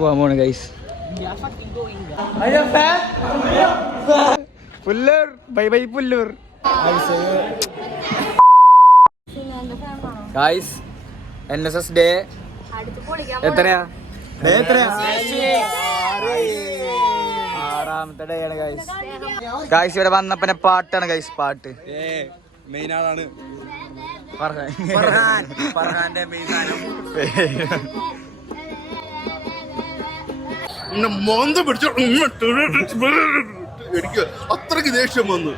പോവാൻ പോണ് guys. Pullur bye bye Pullur guys. NSS day എത്രയാ? ആറാമത്തെ ഡേ ആണ് ഗൈസ്. ഗൈസ് ഇവിടെ വന്നപ്പോ പാട്ടാണ് ഗൈസ്. പാട്ട് മെയിൻ ആളാണ് ഫർഹാന്റെ മെയിൻ സാധനം. എനിക്ക് അത്രക്ക് ദേഷ്യം വന്നു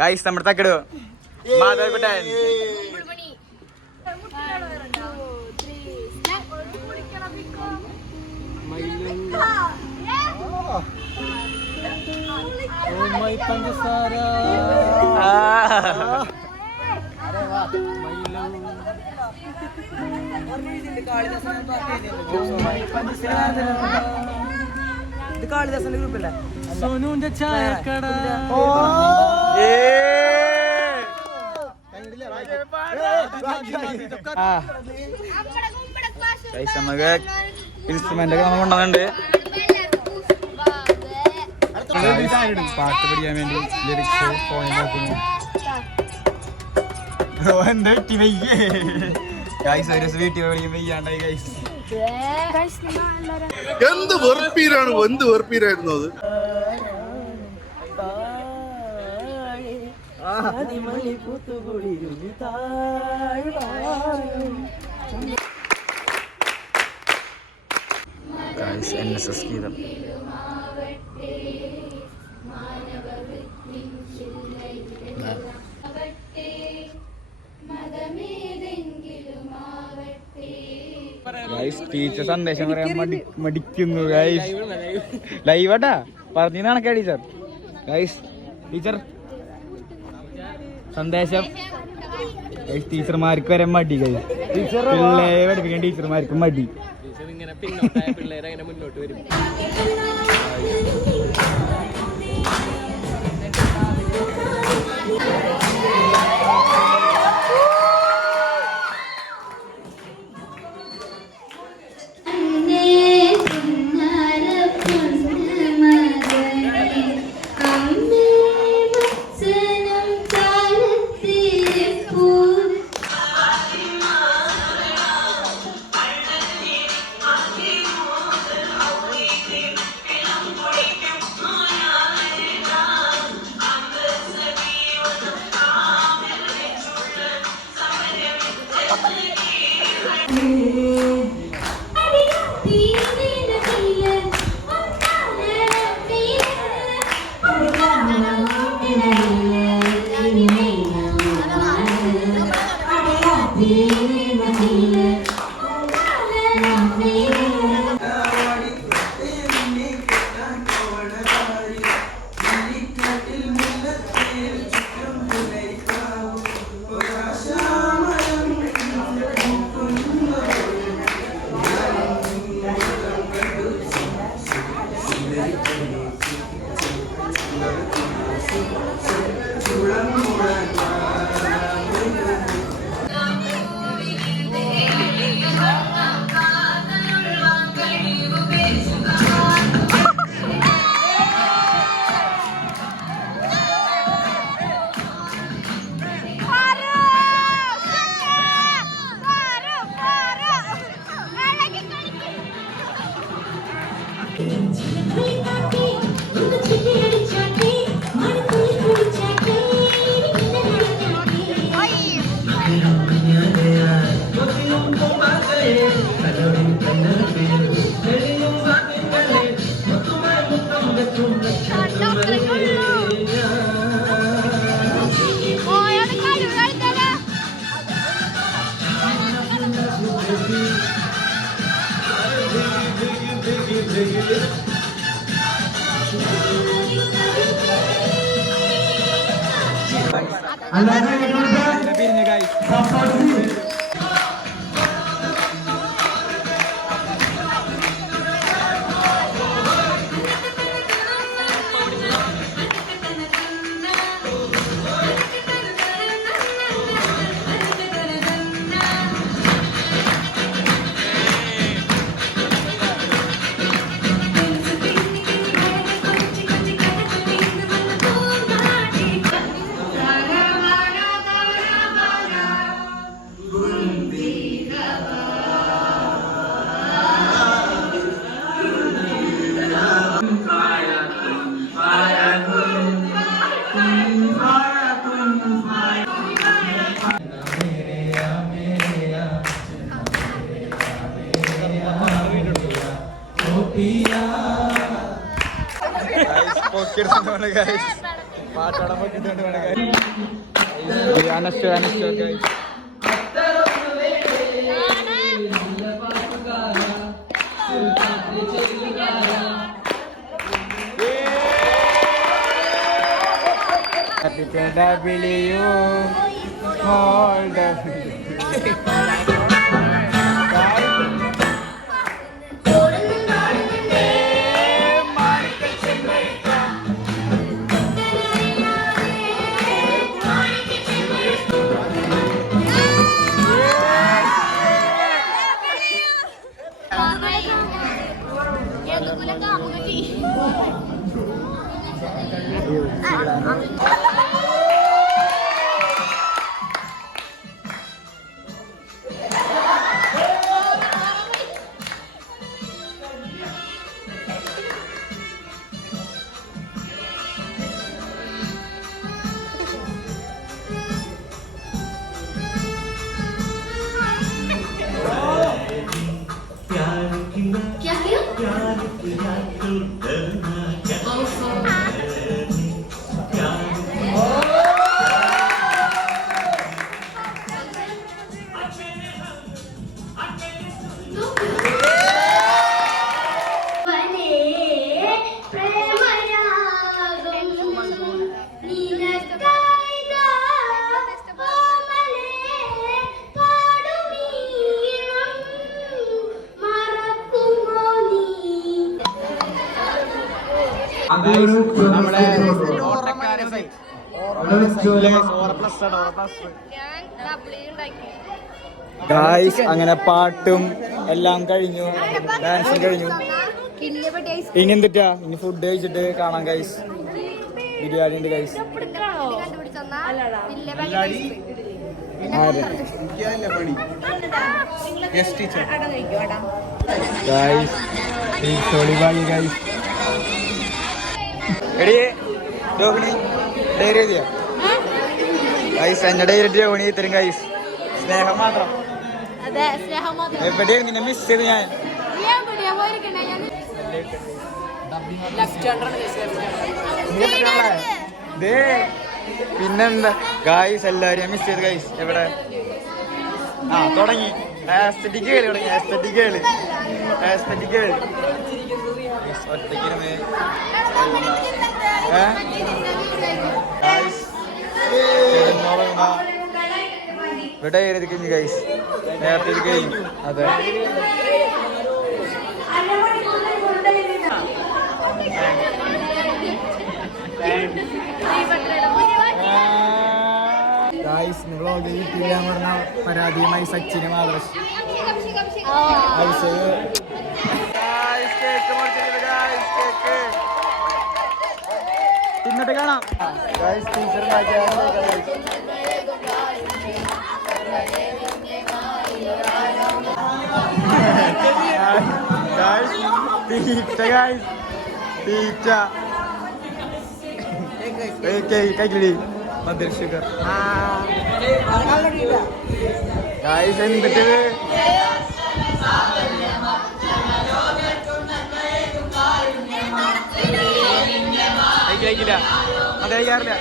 ഗൈസ്. നമ്മുടെ തക്കടോ മാധവക്കുട്ടൻ. ഇത് കാളിദാസന്റെ ഗ്രൂപ്പല്ലേ? സോനുവിന്റെ ചായക്കട. നമുക്ക് ഇൻസ്ട്രുമെന്റ് ഒക്കെ നമ്മൾ കൊണ്ടുവന്നുണ്ട് പാട്ട് പഠിക്കാൻ വേണ്ടി. ലിറിക്സ് വീട്ടിൽ പഠിക്കാൻ വയ്യാണ്ടായി ഗൈസ്. എന്ത് വെറുപ്പീരാണ്, എന്ത് വെറുപ്പീരായിരുന്നു അത്. NSS ഗീതം. ടീച്ചർ സന്ദേശം പറയാൻ മടിക്കുന്നു ഗൈസ്. ലൈവാട്ടാ പറഞ്ഞു കണക്കാ ടീച്ചർ. ഗൈസ് ടീച്ചർ സന്ദേശം. ടീച്ചർമാർക്ക് വരെ മടി ഗൈസ്. പിള്ളേരെ പഠിപ്പിക്കാൻ ടീച്ചർമാർക്ക് മടി. പിള്ളേരെ മുന്നോട്ട് വരും. പാട്ടോടെ പൊക്കിട്ടുണ്ട് Anashwar Anashwar guys. W hold up. നമ്മുടെ ഗായ്സ് അങ്ങനെ പാട്ടും എല്ലാം കഴിഞ്ഞു, ഡാൻസും കഴിഞ്ഞു. ഇനി എന്തിട്ടാ, ഇനി ഫുഡ് കഴിച്ചിട്ട് കാണാം ഗൈസ്. ബിരിയാണി ഉണ്ട് ഗൈസ്. എന്റെ ഡയറി രോഹിണി ഇത്തരം ഗൈസ്. സ്നേഹം മാത്രം. എവിടെയാണ് നിന്നെ മിസ് ചെയ്ത് ഞാൻ. പിന്നെന്താ ഗായ്സ്, എല്ലാവരും മിസ് ചെയ്ത് ഗൈസ്. എവിടെ തുടങ്ങി ആസ്തറ്റിക് കളി തുടങ്ങി. ആസ്തറ്റിക് കളി ഒറ്റയ്ക്കിരുന്ന് ഇവിടെ കഴിഞ്ഞു ഗൈസ്. നേരത്തെ ഇത് കഴിഞ്ഞു. അതെ ഗൈസ്, വ്ളോഗ് കിട്ടിയില്ല പറഞ്ഞ പരാതിയുമായി സച്ചിന് മാതൃശ് തിന്നിട്ട് കാണാം ഗൈസ്. ടീച്ചർ കഴിക്കില്ലേ മധുര ഷുഗർ ഗൈസ്. എന്തിട്ട് കഴിക്കില്ല, അത് കഴിക്കാറില്ല.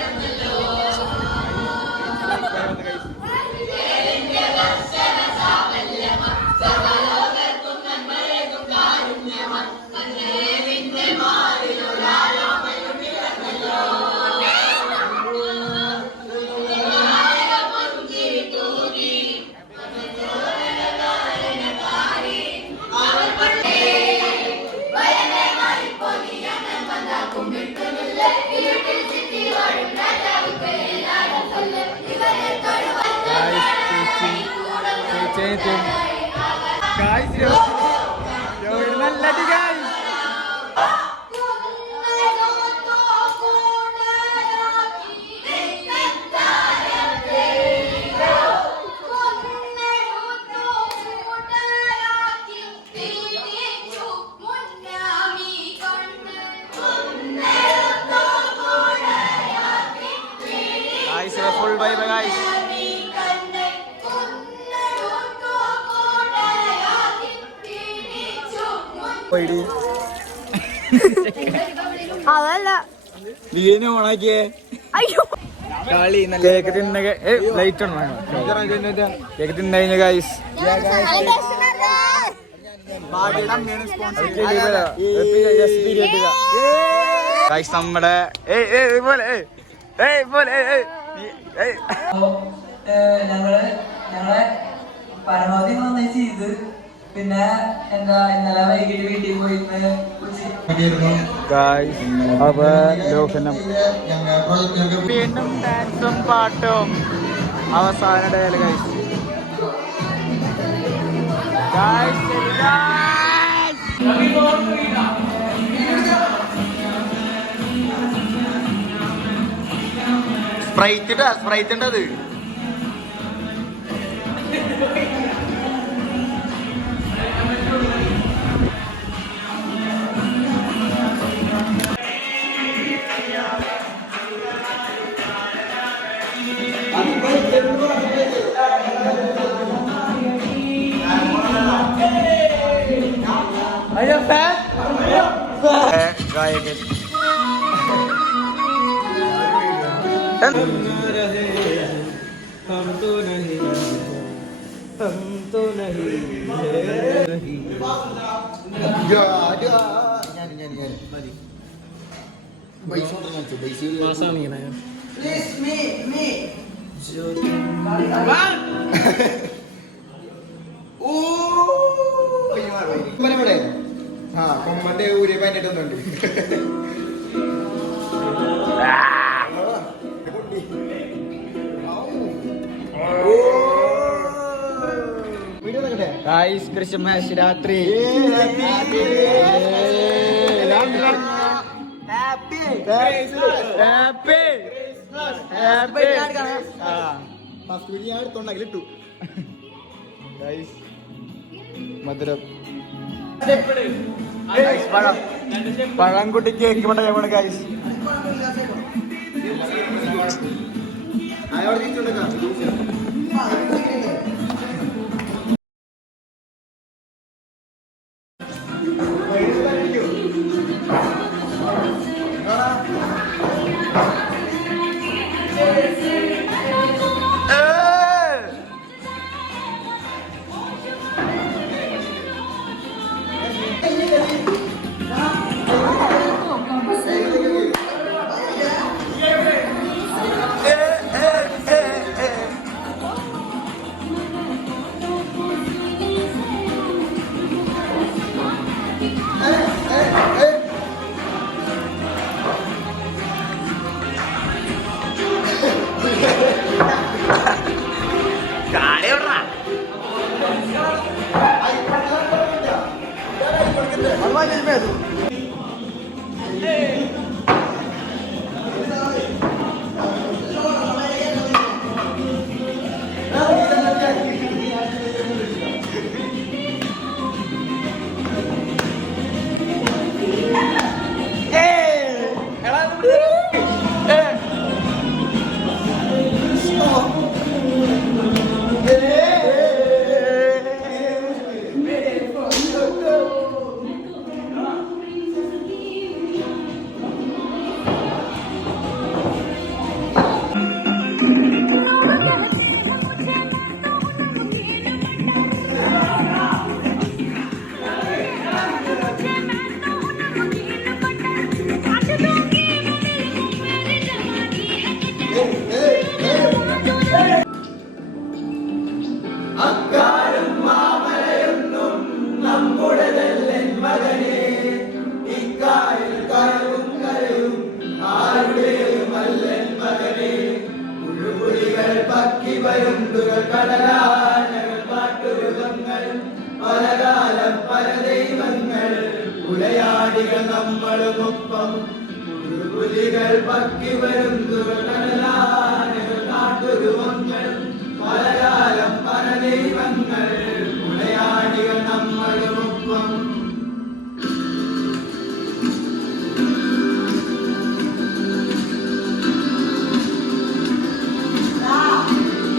Full bye bye guys. Waiting. അതല്ല ബിരിയാണി ഓണാക്കിയേ അയ്യോ കേക്ക് തിന്ന ലൈറ്റ് ഉണ്ടോ കേക്ക് തിന്നു കഴിഞ്ഞ ഗൈസ് ഗൈസ് നമ്മുടെ ഞങ്ങളെ പരമാവധി നന്നായി ചെയ്ത് പിന്നെ എന്താ ഇന്നലെ വൈകിട്ട് വീട്ടിൽ പോയിട്ട് വീണ്ടും ഡാൻസും പാട്ടും അവസാന ഡേയില് സ്പ്രൈറ്റ് ഉണ്ടത് ഗായകൻ കൊമ്പന്റെ ഊരി പറ്റിട്ടൊന്നുണ്ട് ക്രിസ്മസ് രാത്രി മധുരം പഴംകുട്ടി കേക്ക് പണ്ട ഗൈസ്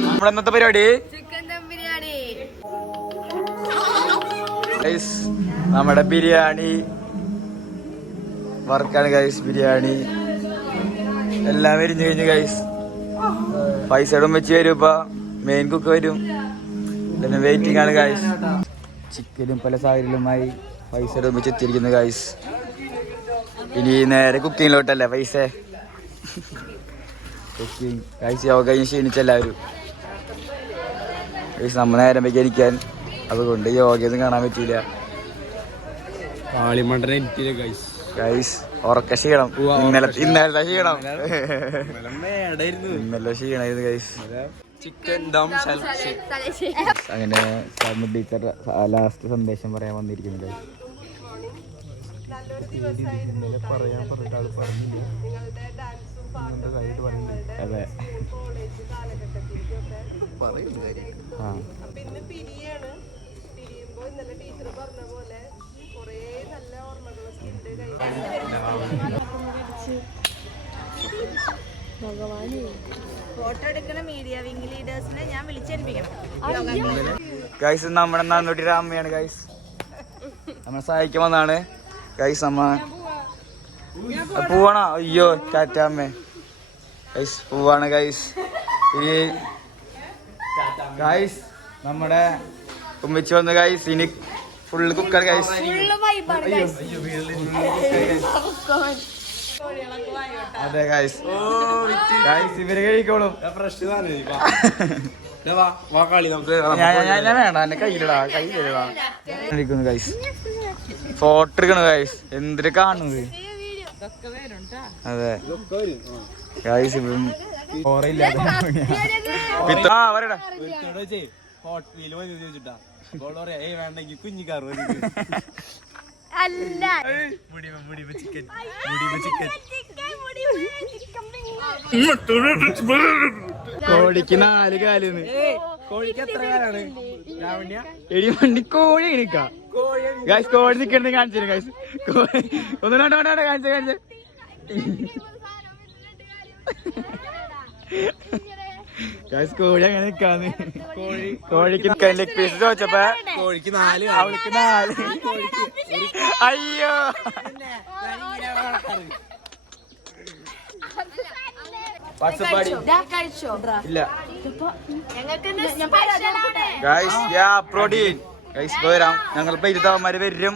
നമ്മുടെ ഇന്നത്തെ പരിപാടി ചിക്കൻ ദം ബിരിയാണി. നമ്മുടെ ബിരിയാണി വർക്കാണ് ഗൈസ്. ബിരിയാണി എല്ലാം വരിഞ്ഞു കഴിഞ്ഞു ഗൈസ്. പൈസ ഇടും വെച്ച് വരും. ഇപ്പൊ മെയിൻ കുക്ക് വരും. പിന്നെ വെയിറ്റിംഗ് ആണ് ഗൈസ്. ചിക്കനും പല സാഹചര്യങ്ങളുമായി പൈസ ഇടും വെച്ച് എത്തിയിരിക്കുന്നു ഗൈസ്. ഇനി നേരെ കുക്കിങ്ങിലോട്ടല്ലേ പൈസ. Cooking guys. യോഗ കഴിഞ്ഞ് ക്ഷീണിച്ചെല്ലാവരും ഗൈസ്. നമ്മൾ നേരം വയ്ക്കാൻ ഇരിക്കാൻ, അതുകൊണ്ട് യോഗയൊന്നും കാണാൻ പറ്റിയില്ല ഗൈസ്. ഉറക്ക ക്ഷീണം. ഇന്നലത്തെ ക്ഷീണം. ഇന്നലെ ക്ഷീണായിരുന്നു ഗൈസ്. ചിക്കൻ ദം അങ്ങനെ ടീച്ചർ ലാസ്റ്റ് സന്ദേശം പറയാൻ വന്നിരിക്കുന്നു ഗൈസ്. അതെ ഫോട്ടോ എടുക്കുന്ന മീഡിയ വിംഗ് ലീഡേഴ്സിനെ ഞാൻ വിളിച്ചേൽപ്പിക്കണം ഗൈസ്. നമ്മുടെ നാന്നൂട്ടിയുടെ അമ്മയാണ് ഗൈസ്. നമ്മളെ സഹായിക്കാൻ വന്നാണ് ഗൈസ്. അമ്മ പോവാണോ? അയ്യോ ടാറ്റ അമ്മേ. ഗൈസ് പോവാണ് ഗൈസ്. ഇനി ഗൈസ് നമ്മുടെ ഉമ്മിച്ച് വന്ന് ഗൈസ്. ഇനി ഫുള്ള് കുക്കർ ഗൈസ്. അതെ ഗൈസ്. ഗൈസ് ഇവര് കഴിക്കോളും. ഞാൻ വേണ്ട, എന്റെ കയ്യിലടാ, കയ്യിലിടാ. ഗൈസ് ഫോട്ടോ എടുക്കണു ഗൈസ്. എന്തിട്ട് കാണുന്നത്? അതെ ഗൈസ്. കോഴിക്ക് 4 കാലെന്ന്. കോഴിക്ക് എത്ര കാലാണ്? എടി വണ്ടി കോഴി നിക്കാം ഗൈസ്. കോഴി നിക്കണെന്ന് കാണിച്ചു ഗൈസ്. ഒന്നും വേണ്ട കാണിച്ച ഗൈസ്. കോഴി അങ്ങനെ നിക്കാന്ന്. കോഴിക്ക് ലെഗ് പീസ് ചോദിച്ചപ്പോ കോഴിക്ക് 4, അവൾക്ക് 4. അയ്യോ പച്ചപ്പാടി ഇല്ല ഗൈസ്. Protein guys. വരാം ഞങ്ങൾ പെരുതാവന്മാര് വരും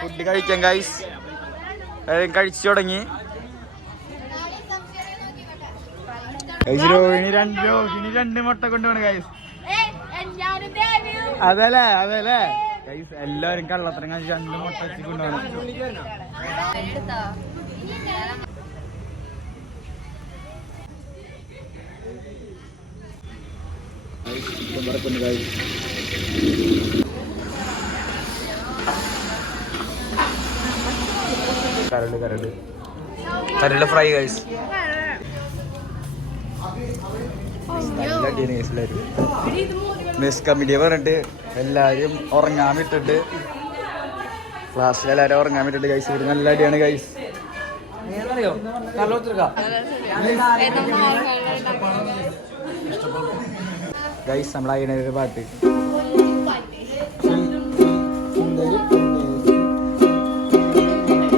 ഫുഡ് കഴിക്കാൻ ഗൈസ്. കഴിച്ചു തുടങ്ങി രോഹിണി 2 മുട്ട കൊണ്ടുപോണ് ഗൈസ്. അതല്ലേ ഗൈസ്. എല്ലാവരും കള്ളത്തരം കഴിച്ച് 2 മുട്ട വെച്ച് കൊണ്ടുപോകണം. കരട് ഫ്രൈ ഗൈസ്. മിസ് കമ്മിറ്റി പറഞ്ഞിട്ട് എല്ലാരും ഉറങ്ങാൻ വിട്ടിട്ട്, ക്ലാസ്സിലെല്ലാരും ഉറങ്ങാൻ വിട്ടിട്ട് ഗൈസ്. ഇവര് നല്ല അടിയാണ് ഗൈസ്. ഗൈസ് നമ്മൾ അയ്യണൊരു പാട്ട്.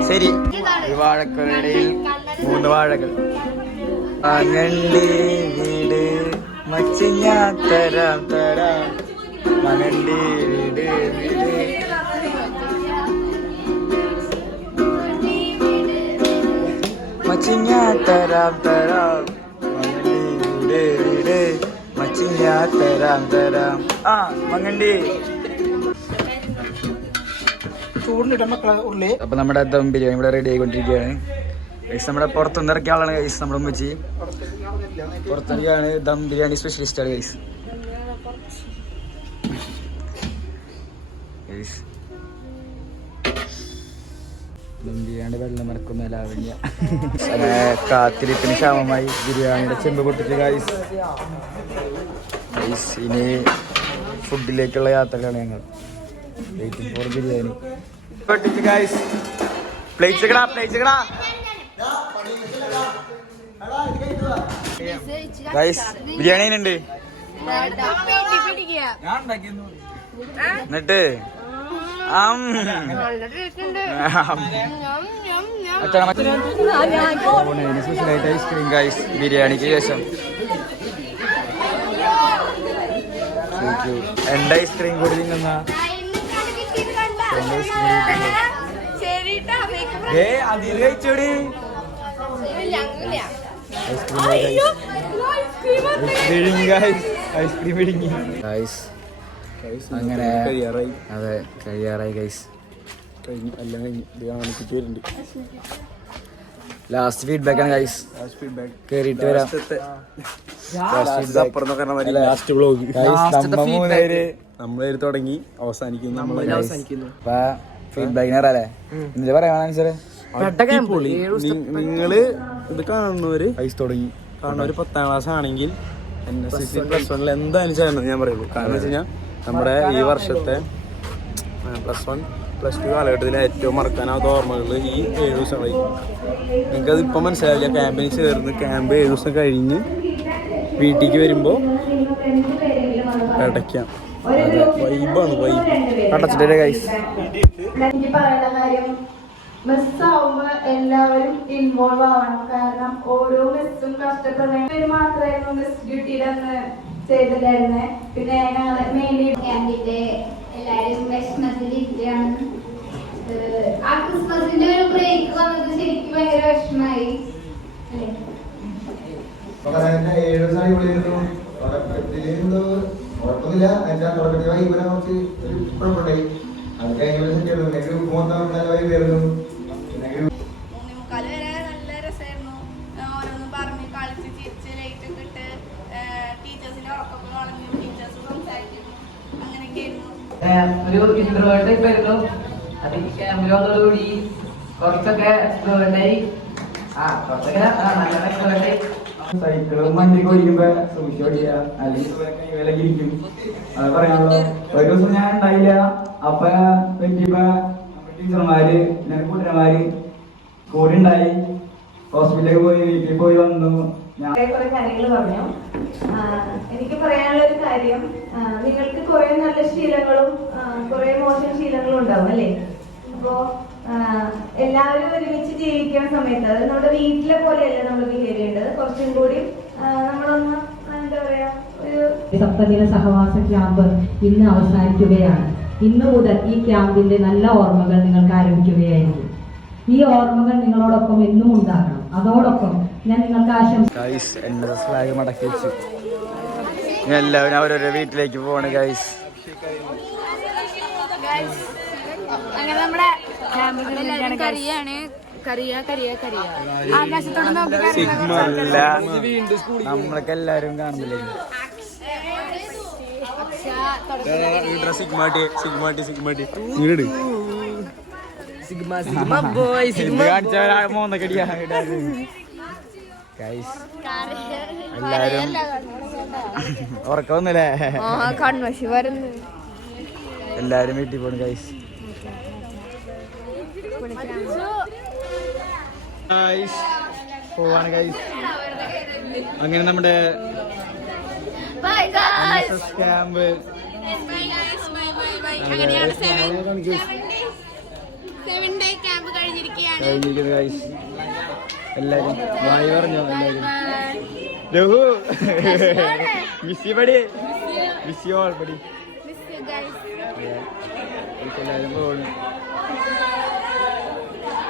ശരി. ഒരു വാഴക്കുലയിൽ 3 വാഴകൾ. അങ്ങണ്ടി വീട് മച്ചിഞ്ഞ തരാം മങ്ങണ്ടി വീട് മച്ചിഞ്ഞ തരാം മങ്ങണ്ടി വീട് മച്ചിഞ്ഞ തരാം. ആ മങ്ങണ്ടി. അപ്പൊ നമ്മുടെ ദം ബിരിയാണി ഇവിടെ റെഡി ആയിക്കൊണ്ടിരിക്കുകയാണ് ഗൈസ്. നമ്മുടെ പുറത്തുനിന്ന് ഇറക്കിയ ആളാണ് ഗൈസ്. നമ്മുടെ ഉമ്മച്ചി പുറത്തിറക്കിയാണ് ദം ബിരിയാണി സ്പെഷ്യലിസ്റ്റ് ആണ് ഗൈസ്. ദം ബിരിയാണി വെള്ളം ഇറക്കുന്ന ലാവണ്യ. കാത്തിരിപ്പിന് ക്ഷാമമായി ബിരിയാണിയുടെ ചെമ്പ് പൊട്ടിച്ച് ഗൈസ്. ഇനി ഫുഡിലേക്കുള്ള യാത്രകളാണ് ഞങ്ങൾ. Waiting for biryani. പൊട്ടിച്ച് ഗൈസ്. പ്ലേറ്റ്സ് കടാ. ഗൈസ് ബിരിയാണി ഉണ്ട്. എന്നിട്ട് സ്പെഷ്യലായിട്ട് ഐസ്ക്രീം ഗൈസ് ബിരിയാണിക്ക് ശേഷം എന്റെ ഐസ്ക്രീം കൂടി തിന്നുന്ന അതിൽ കഴിച്ചോടി ഐസ്ക്രീം വിഴുങ്ങി ഗൈസ്. അങ്ങനെ അതെ കഴിയാറായി ഗൈസ്. ലാസ്റ്റ് ഫീഡ്ബാക്ക് ആണ് ഗൈസ്. കേറിയിട്ട് വരാം. നമ്മള് തുടങ്ങി അവസാനിക്കുന്നു. ഫീഡ്ബാക്കിന് അറിയാലേ എന്നിട്ട് പറയാൻ ആൻസറ്. നിങ്ങള് ഇത് കാണുന്നവര് കാണുന്നവര് 10ാം ക്ലാസ് ആണെങ്കിൽ NSS +1 എന്തായാലും ചെയ്യണം ഞാൻ പറയുള്ളൂ. കാരണം വെച്ച് കഴിഞ്ഞാൽ നമ്മുടെ ഈ വർഷത്തെ +1 +2 കാലഘട്ടത്തിലെ ഏറ്റവും മറക്കാനാവാത്ത ഓർമ്മകൾ ഈ 7 ദിവസമായി. നിങ്ങൾക്കത് ഇപ്പം മനസ്സിലാവില്ല. ക്യാമ്പിന് ചേർന്ന് ക്യാമ്പ് 7 ദിവസം കഴിഞ്ഞ് വീട്ടിലേക്ക് വരുമ്പോൾ അടയ്ക്കാം. വൈബാണ് വൈബ്. അടച്ചിട്ടേ ഗൈസ്. എനിക്ക് പറയുന്ന കാര്യം മെസ്സാവുമ്പോ എല്ലാവരും ഇൻവോൾവ് ആവണം. കാരണം ഓരോ മെസ്സും കഷ്ടപ്പെടുന്ന മാത്രമായിരുന്നു മെസ് ഡ്യൂട്ടിയിൽ അന്ന് ചെയ്തിട്ടുണ്ടായിരുന്നേ. പിന്നെ ഞങ്ങള് മെയിൻലി ക്യാമ്പിന്റെ എല്ലാരും വിഷമത്തിലിരിക്കുകയാണ്. ആ ക്രിസ്മസിന്റെ ഒരു ബ്രേക്ക് വന്നത് ശരിക്കും ഭയങ്കര വിഷമായി അല്ലേ? 7 ദിവസം അടിപൊളിയായിരുന്നു. കുഴപ്പമില്ല. അതിന്റെ തുടക്കത്തിൽ വൈകുന്നേരം കുറച്ച് ഒരു കുഴപ്പമുണ്ടായി. അത് കഴിഞ്ഞ ഗ്രൂപ്പ് മൊത്തം നല്ല വൈകുന്നേരുന്നു. 3:45 വരെ നല്ല രസമായിരുന്നു. ഓരോന്നും പറഞ്ഞ് കളിച്ച് ചിരിച്ച് ലൈറ്റ് ഒക്കെ ഇട്ട് ടീച്ചേഴ്സിന്റെ ഉറപ്പൊക്കെ കളഞ്ഞു. ടീച്ചേഴ്സ് സംസാരിക്കുന്നു. അങ്ങനെയൊക്കെ ആയിരുന്നു. ഒരു ഇൻട്രോവേർട്ട് ആയിരുന്നു. അത് ക്യാമ്പിൽ വന്നതോടുകൂടി കുറച്ചൊക്കെ എക്സ്ട്രോവേർട്ടായി. കുറച്ചൊക്കെ നല്ല എക്സ്ട്രോവേർട്ടായി. സൈക്കിളും വണ്ടിക്ക് ഓടിക്കുമ്പോ സൂക്ഷിച്ച് ഓടിക്കുക, അല്ലെങ്കിൽ കൈവേലൊക്കെ ഇരിക്കും. അത് പറയാനുള്ളൂ. ഒരു ദിവസം ഞാൻ ഉണ്ടായില്ല. അപ്പൊ പറ്റിയപ്പോ ടീച്ചർമാര് പിന്നെ കൂട്ടന്മാര് കൂടെ ഉണ്ടായി. ഹോസ്പിറ്റലിൽ പോയി വീട്ടിൽ പോയി വന്നു. ഞാൻ കുറെ കാര്യങ്ങൾ പറഞ്ഞു. എനിക്ക് പറയാനുള്ള ഒരു കാര്യം, നിങ്ങൾക്ക് കുറെ നല്ല ശീലങ്ങളും കുറെ മോശം ശീലങ്ങളും ഉണ്ടാവും അല്ലേ? അപ്പോ എല്ലാവരും ഒരുമിച്ച് ജീവിക്കുന്ന സമയത്ത്, അത് നമ്മുടെ വീട്ടിലെ പോലെയല്ല നമ്മൾ ബിഹേവ് ചെയ്യേണ്ടത്. കുറച്ചും കൂടി നമ്മളൊന്ന് എന്താ പറയാ, ഒരു സപ്തദിന സഹവാസ ക്യാമ്പ് ഇന്ന് അവസാനിക്കുകയാണ്. ഇന്നു മുതൽ ഈ ക്യാമ്പിന്റെ നല്ല ഓർമ്മകൾ നിങ്ങൾക്ക് ആരംഭിക്കുകയായിരിക്കും. ഈ ഓർമ്മകൾ നിങ്ങളോടൊപ്പം എന്നും ഉണ്ടാകണം. അതോടൊപ്പം ഞാൻ നിങ്ങൾക്ക് ഫ്ലാഗ് മടക്കി വെച്ചു. എല്ലാവരും അവരവരുടെ വീട്ടിലേക്ക് പോവാണ് ഗൈസ്. അങ്ങനെ നമ്മുടെ കരിയാണ് ആകാശത്തോട് നോക്കി നമ്മളൊക്കെ എല്ലാരും കാണുന്നില്ലേ? എല്ലാരും ഉറക്കൊന്നുമില്ലേ? കൺവശി വരുന്നു. എല്ലാരും വീട്ടിൽ പോണു ഗൈസ്. പോവാണ് ഗൈസ്. അങ്ങനെ നമ്മുടെ ക്യാമ്പ് കഴിഞ്ഞിരിക്കുന്നു ഗൈസ്. എല്ലാരും വായി പറഞ്ഞോ? എല്ലാരും രഘു മിസ്സി പടി, മിസ്സി ഓൾ പടി. എല്ലാരും പോണു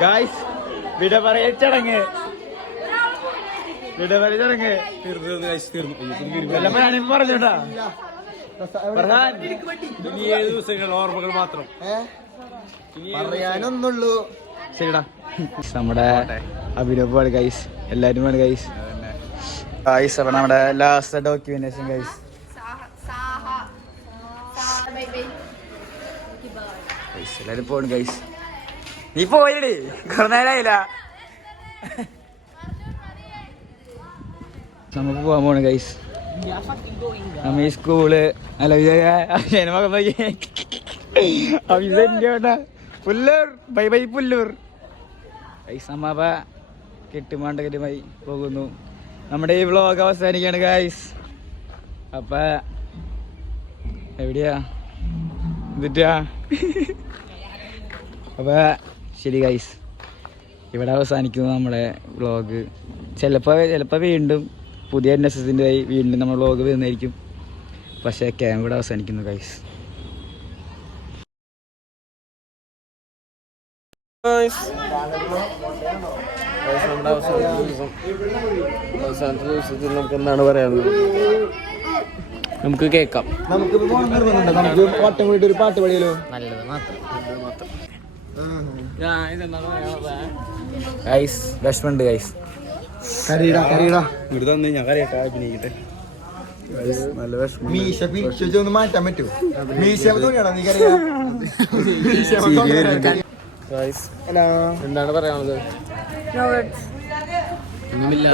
ഗൈസ്. വിട പറയ ചടങ്ങ്, വിട പറയ ചടങ്ങ് എല്ലാം പറഞ്ഞോട്ടാ. ഇനി 7 ദിവസങ്ങൾ ഓർമ്മകൾ മാത്രം പറയാനൊന്നുള്ളൂ. ശരിടാ. നമ്മുടെ അഭിനവ് ഗൈസ്. എല്ലാരും വേണം ഗൈസ്. ഗൈസ് അപ്പൊ നമ്മുടെ ലാസ്റ്റ് ഡോക്യുമെന്റേഷൻ ഗൈസ്. എല്ലാരും പോണു ഗൈസ്. നീ പോയടി, കുറെ നേരമായില്ല. നമുക്ക് പോവാൻ പോണു ഗൈസ്. നമ്മ ഈ സ്കൂള് അല്ല Pullur. Bye bye Pullur guys. നമ്മ കെട്ടുമാണ്ടകരുമായി പോകുന്നു. നമ്മുടെ ഈ വ്ളോഗ് അവസാനിക്കാണ് ഗൈസ്. അപ്പ എവിടെയാ എന്നിട്ടാ? അപ്പൊ ശരി ഗൈസ്. ഇവിടെ അവസാനിക്കുന്നു നമ്മളെ വ്ളോഗ്. ചിലപ്പോൾ വീണ്ടും പുതിയ NSSൻ്റെ വീണ്ടും നമ്മൾ വ്ളോഗ് വരുന്നതായിരിക്കും. പക്ഷേ ക്യാമ്പ് ഇവിടെ അവസാനിക്കുന്നു ഗൈസ്. അവസാനത്തെ ദിവസത്തിൽ നമുക്ക് എന്താണ് പറയാനുള്ളത്? നമുക്ക് കേൾക്കാം. നമുക്ക് നമുക്ക് വട്ടം കൂടിയിട്ട് ഒരു പാട്ട് പാടിയല്ലോ. നല്ലത് മാത്രം. Guys വിഷമുണ്ട് guys. കരീടാ ഇവിടെ തന്നെ ഞാൻ കറിയട്ടെ അഭിനയിക്കട്ടെ. നല്ല വിഷമം. മീശ പിരിച്ചൊന്ന് മാറ്റാൻ പറ്റുമോ? മീശ തോന്നിയാണോ നീ കറിയാ? എന്താണ് പറയാനുള്ളത്? ഒന്നുമില്ല.